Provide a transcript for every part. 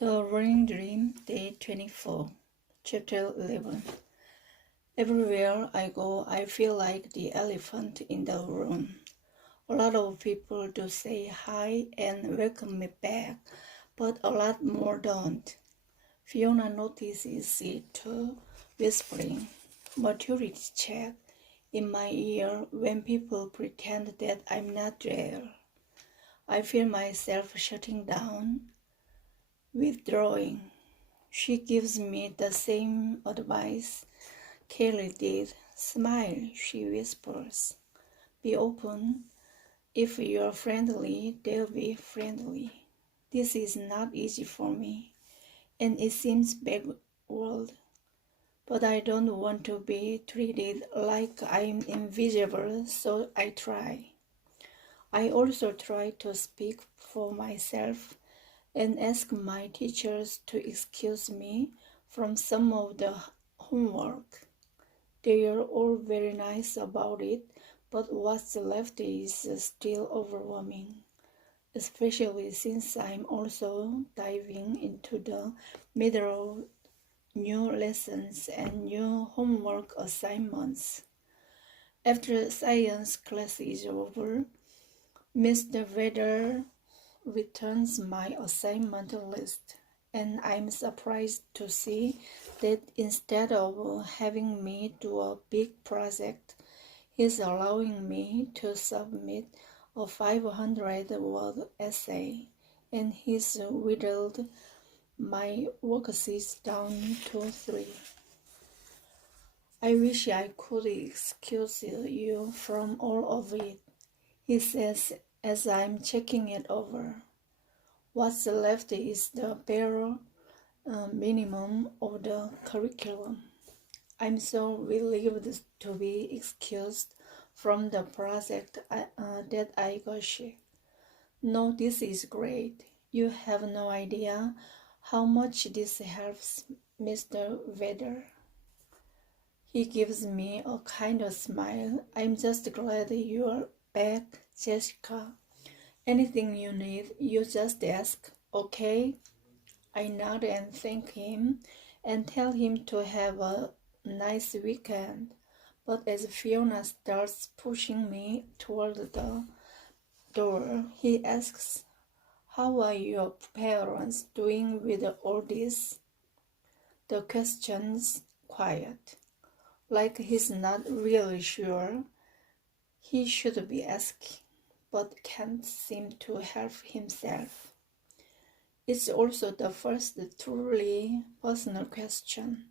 The Running Dream, Day 24, Chapter 11. Everywhere I go, I feel like the elephant in the room. A lot of people do say hi and welcome me back, but a lot more don't. Fiona notices it too, whispering, "Maturity check," in my ear when people pretend that I'm not there. I feel myself shutting down, withdrawing. She gives me the same advice Kelly did. "Smile," she whispers. "Be open. If you're friendly, they'll be friendly." This is not easy for me, and it seems backward. But I don't want to be treated like I'm invisible, so I try. I also try to speak for myself and ask my teachers to excuse me from some of the homework. They are all very nice about it, but what's left is still overwhelming, especially since I'm also diving into the middle of new lessons and new homework assignments. After science class is over, Mr. Vedder returns my assignment list, and I'm surprised to see that instead of having me do a big project, he's allowing me to submit a 500-word essay, and he's whittled my worksheets down to 3. "I wish I could excuse you from all of it," he says as I'm checking it over. What's left is the bare minimum of the curriculum. I'm so relieved to be excused from the project that I gush. "No, this is great. You have no idea how much this helps, Mr. Vedder." He gives me a kind of smile. "I'm just glad you're back, Jessica. Anything you need, you just ask, okay?" I nod and thank him and tell him to have a nice weekend. But as Fiona starts pushing me toward the door, he asks, "How are your parents doing with all this?" The question's quiet, like he's not really sure he should be asking, but can't seem to help himself. It's also the first truly personal question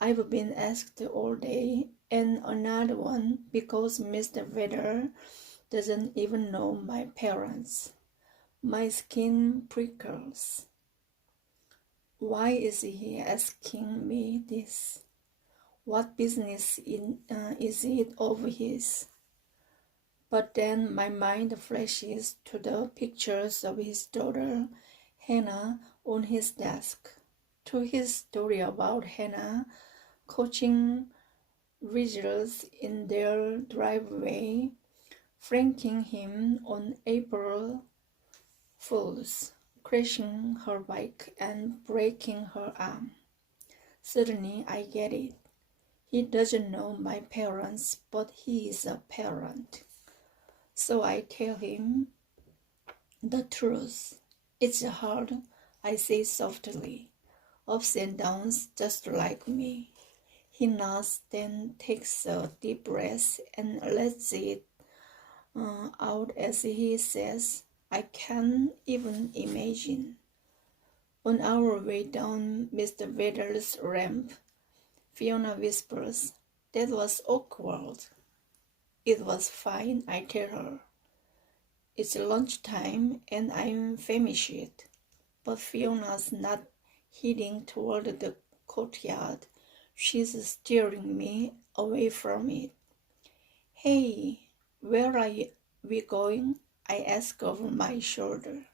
I've been asked all day, and another one because Mr. Vedder doesn't even know my parents. My skin prickles. Why is he asking me this? What business is it of his? But then my mind flashes to the pictures of his daughter, Hannah, on his desk, to his story about Hannah coaching Riddles in their driveway, flanking him on April Fools, crashing her bike and breaking her arm. Suddenly I get it. He doesn't know my parents, but he is a parent. So I tell him the truth. "It's hard," I say softly. "Ups and downs, just like me." He nods, then takes a deep breath and lets it out as he says, "I can't even imagine." On our way down Mr. Vedder's ramp, Fiona whispers, "That was awkward." "It was fine," I tell her. It's lunchtime and I'm famished, but Fiona's not heading toward the courtyard. She's steering me away from it. "Hey, where are we going?" I ask over my shoulder.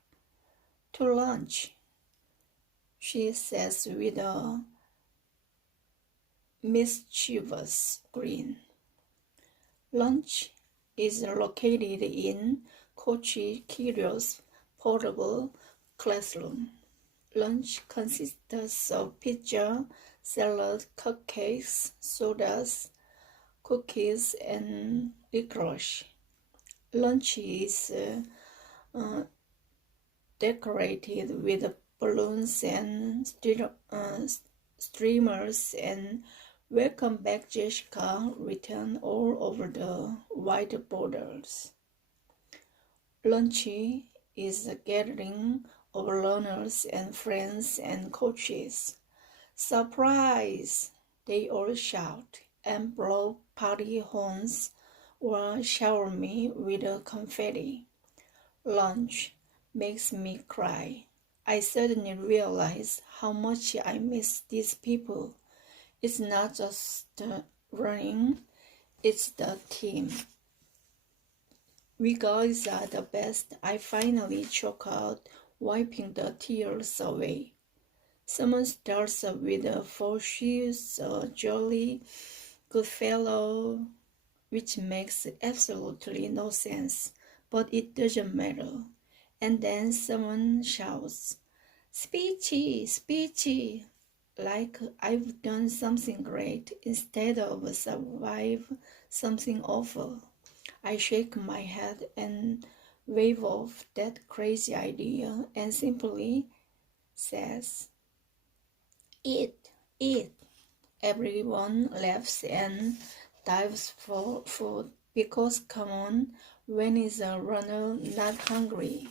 "To lunch," she says with a mischievous grin. Lunch is located in Coach Kirio's portable classroom. Lunch consists of pizza, salad, cupcakes, sodas, cookies, and licorice. Lunch is uh, decorated with balloons and streamers and "Welcome back, Jessica" written all over the white borders. Lunch is a gathering of learners and friends and coaches. "Surprise!" they all shout, and blow party horns or shower me with confetti. Lunch makes me cry. I suddenly realize how much I miss these people. It's not just running, it's the team. We guys are the best, I finally choke out, wiping the tears away. Someone starts with "for she's a jolly good fellow," which makes absolutely no sense, but it doesn't matter. And then someone shouts, "Speechy, Speechy," like I've done something great instead of survive something awful. I shake my head and wave off that crazy idea and simply says, "Eat, eat." Everyone laughs and dives for food because come on, when is a runner not hungry?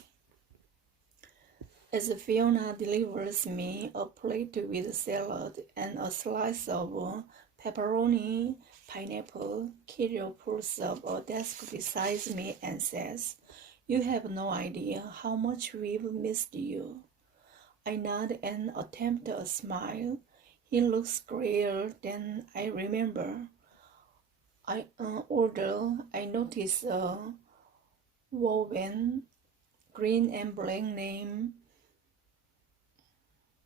As Fiona delivers me a plate with salad and a slice of pepperoni, pineapple, Kirill pulls up a desk beside me and says, "You have no idea how much we've missed you." I nod and attempt a smile. He looks grayer than I remember. Although I notice a woven green and black name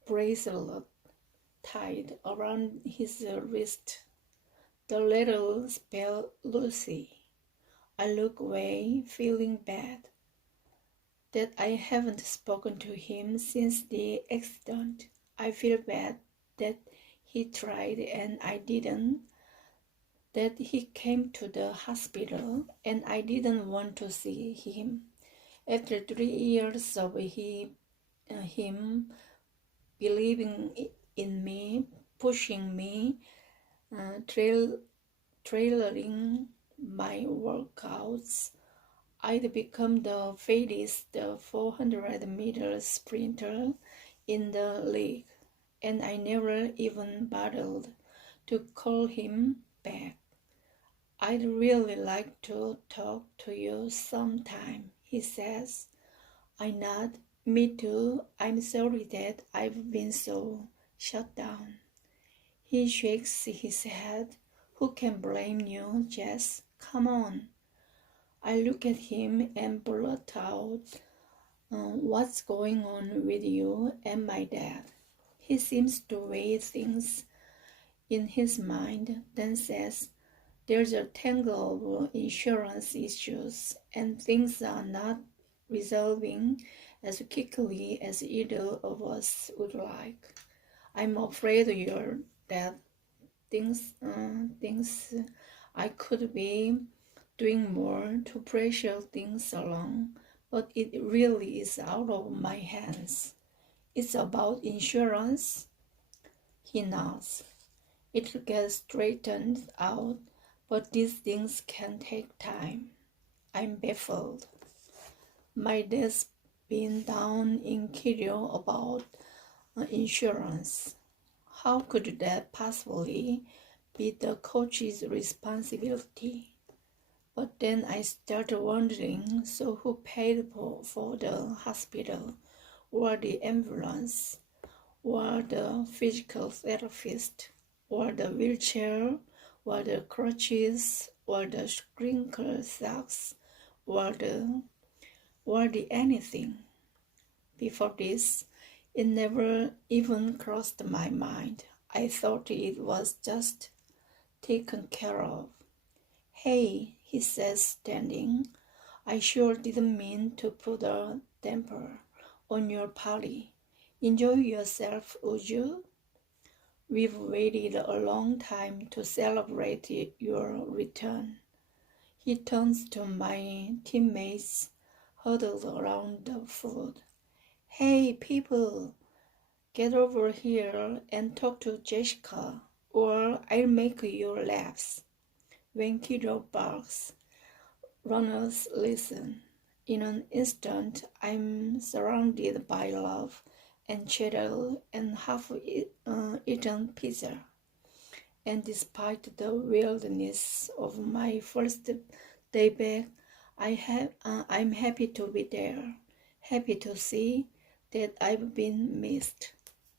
bracelet tied around his wrist. The letter spelled Lucy. I look away, feeling bad that I haven't spoken to him since the accident. I feel bad that he tried and I didn't, that he came to the hospital and I didn't want to see him. After 3 years of him believing in me, pushing me, trailering my workouts, I'd become the fastest 400-meter sprinter in the league, and I never even bothered to call him back. "I'd really like to talk to you sometime," he says. I nod. "Me too. I'm sorry that I've been so shut down." He shakes his head. "Who can blame you, Jess? Come on." I look at him and blurt out, "What's going on with you and my dad?" He seems to weigh things in his mind, then says, "There's a tangle of insurance issues, and things are not resolving as quickly as either of us would like. I'm afraid you're that things I could be doing more to pressure things along, but it really is out of my hands." "It's about insurance?" He nods. "It gets straightened out, but these things can take time." I'm baffled. My dad's been down in Kirill about insurance. How could that possibly be the coach's responsibility? But then I started wondering, so who paid for the hospital, or the ambulance, or the physical therapist, or the wheelchair, or the crutches, or the sprinkler socks, or the anything? Before this, it never even crossed my mind. I thought it was just taken care of. "Hey," he says, standing, "I sure didn't mean to put a damper on your party. Enjoy yourself, would you? We've waited a long time to celebrate your return. He turns to my teammates huddled around the food. Hey, people, get over here and talk to Jessica, or I'll make you laugh. When Kiddo barks, runners listen. In an instant, I'm surrounded by love and cheddar and half-eaten pizza. And despite the weirdness of my first day back, I'm happy to be there, happy to see that I've been missed.